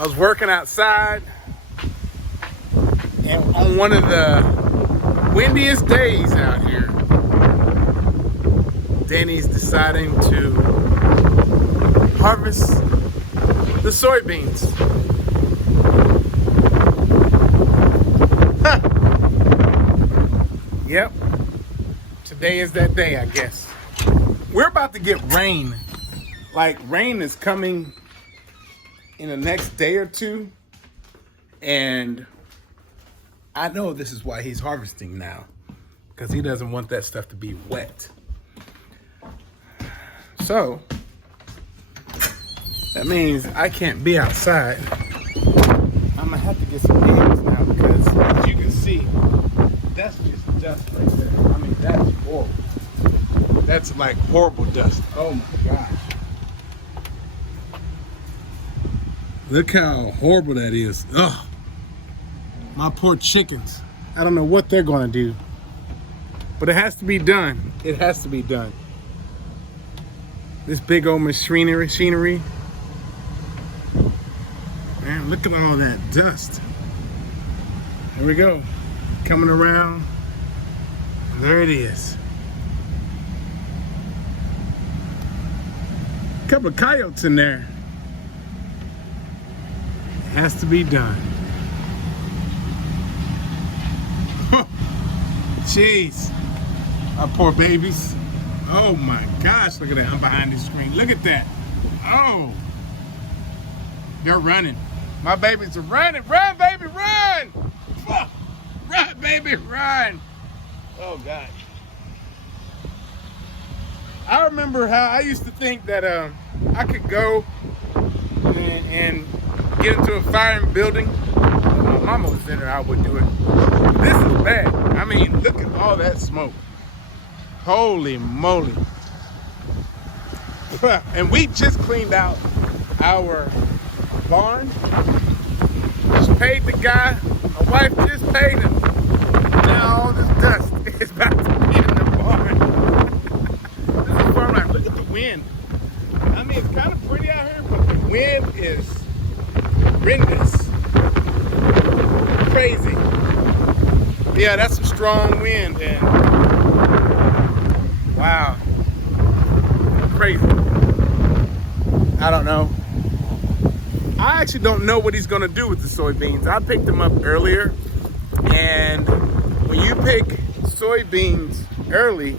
I was working outside, and on one of the windiest days out here, Danny's deciding to harvest the soybeans. Huh. Yep, today is that day, I guess. We're about to get rain. Like, rain is coming in the next day or two, and I know this is why he's harvesting now, because he doesn't want that stuff to be wet. So that means I can't be outside. I'm gonna have to get some eggs now, because as you can see, that's just dust right there. I mean, that's horrible. That's like horrible dust. Oh my gosh. Look how horrible that is. Ugh. My poor chickens. I don't know what they're gonna do, but it has to be done. It has to be done. This big old machinery. Man, look at all that dust. Here we go. Coming around. There it is. A couple of coyotes in there. It has to be done. Jeez. Our poor babies. Oh my gosh, look at that. I'm behind the screen. Look at that. Oh. They're running. My babies are running. Run, baby, run. Run, baby, run. Oh, gosh. I remember how I used to think that I could go and get into a firing building. When my mama was in there, I would do it. This is bad. I mean, look at all that smoke. Holy moly. And we just cleaned out our barn. Just paid the guy. My wife just paid him. Now all this dust is about to be in the barn. This is farm life. Look at the wind. I mean, it's kind of pretty out here, but the wind is horrendous. Crazy. Yeah, that's a strong wind, and wow, crazy. I don't know. I actually don't know what he's gonna do with the soybeans. I picked them up earlier, and when you pick soybeans early,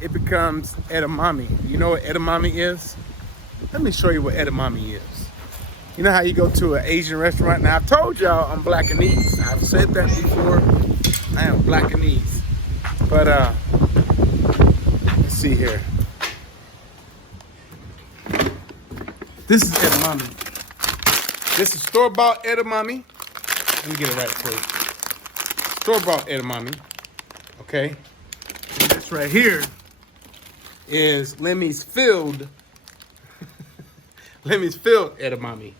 it becomes edamame. You know what edamame is? Let me show you what edamame is. You know how you go to an Asian restaurant? Now, I've told y'all I'm Blackanese. I've said that before. I am Blackanese. But, let's see here. This is edamame. This is store-bought edamame. Let me get it right for you. Store-bought edamame. Okay? And this right here is Lemmy's Field. Lemmy's Field edamame.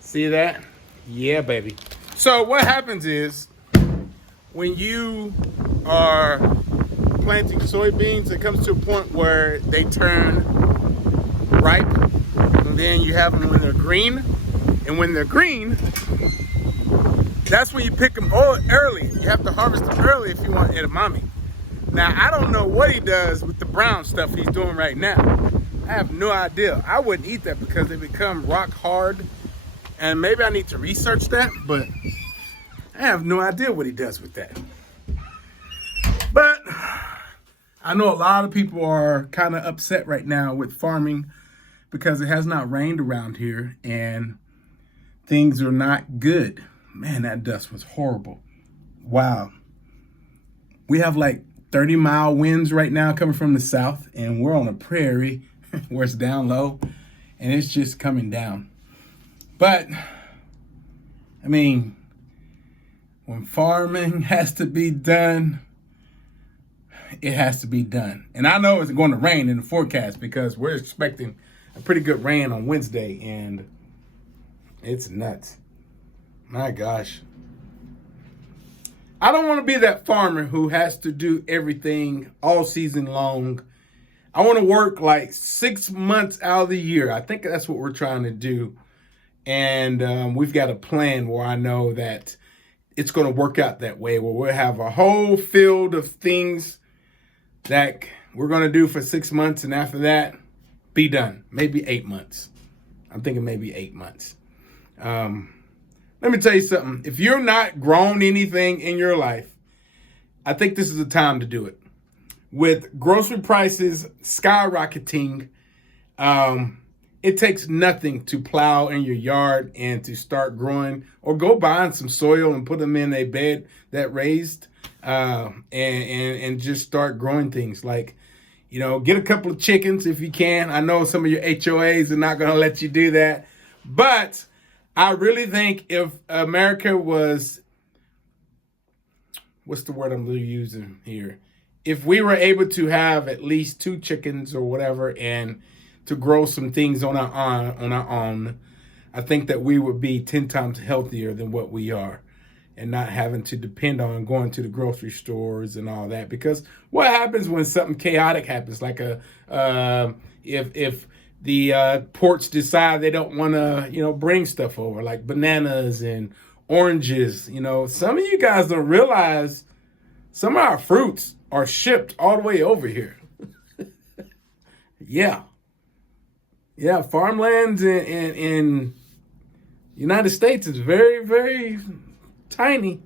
See that? Yeah, baby. So what happens is, when you are planting soybeans, it comes to a point where they turn ripe, and then you have them when they're green. And when they're green, that's when you pick them early. You have to harvest them early if you want edamame. Now, I don't know what he does with the brown stuff he's doing right now. I have no idea. I wouldn't eat that because they become rock hard. And maybe I need to research that, but I have no idea what he does with that. But I know a lot of people are kind of upset right now with farming because it has not rained around here and things are not good. Man, that dust was horrible. Wow. We have like 30-mile winds right now coming from the south, and we're on a prairie where it's down low, and it's just coming down. But, I mean, when farming has to be done, it has to be done. And I know it's going to rain in the forecast because we're expecting a pretty good rain on Wednesday, and it's nuts. My gosh. I don't want to be that farmer who has to do everything all season long. I want to work like 6 months out of the year. I think that's what we're trying to do. And we've got a plan where I know that it's going to work out that way, where we'll have a whole field of things that we're going to do for 6 months. And after that, be done. Maybe 8 months. I'm thinking maybe 8 months. Let me tell you something. If you're not grown anything in your life, I think this is the time to do it. With grocery prices skyrocketing, it takes nothing to plow in your yard and to start growing, or go buy some soil and put them in a bed that raised, and just start growing things. Like, you know, get a couple of chickens if you can. I know some of your HOAs are not going to let you do that, but I really think if America was, what's the word I'm using here? If we were able to have at least 2 chickens or whatever, and to grow some things on our own, I think that we would be 10 times healthier than what we are, and not having to depend on going to the grocery stores and all that. Because what happens when something chaotic happens, like if the ports decide they don't want to, bring stuff over, like bananas and oranges. Some of you guys don't realize some of our fruits are shipped all the way over here. Yeah, farmlands in United States is very, very tiny.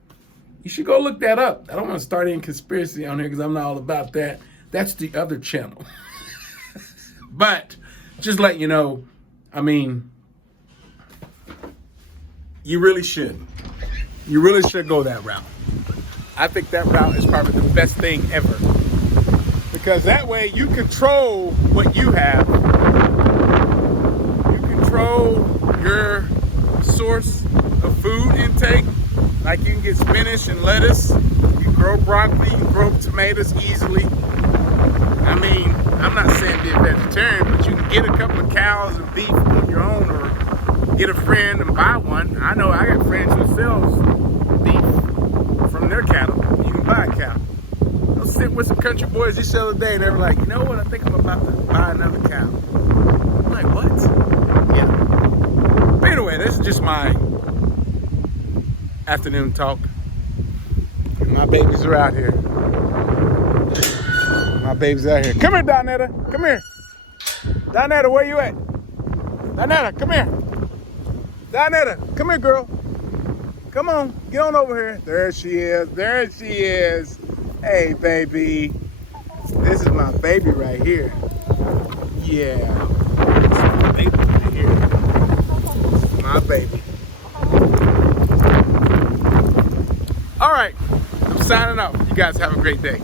You should go look that up. I don't want to start any conspiracy on here because I'm not all about that. That's the other channel. But just let you know, you really should. You really should go that route. I think that route is probably the best thing ever. Because that way you control what you have. You control your source of food intake. Like, you can get spinach and lettuce. You grow broccoli, you grow tomatoes easily. I'm not saying be a vegetarian, but you can get a couple of cows and beef on your own, or get a friend and buy one. I know I got friends who sells beef from their cattle. You can buy a cow. I was sitting with some country boys this other day, and they were like, you know what, I think I'm about to buy another cow. I'm like, what? Yeah. But anyway, this is just my afternoon talk. My babies are out here. My baby's out here. Come here, Donnetta. Come here. Donnetta, where you at? Donnetta, come here. Donnetta, come here, girl. Come on, get on over here. There she is. There she is. Hey, baby. This is my baby right here. Yeah. This is my baby right here. This is my baby. All right. I'm signing off. You guys have a great day.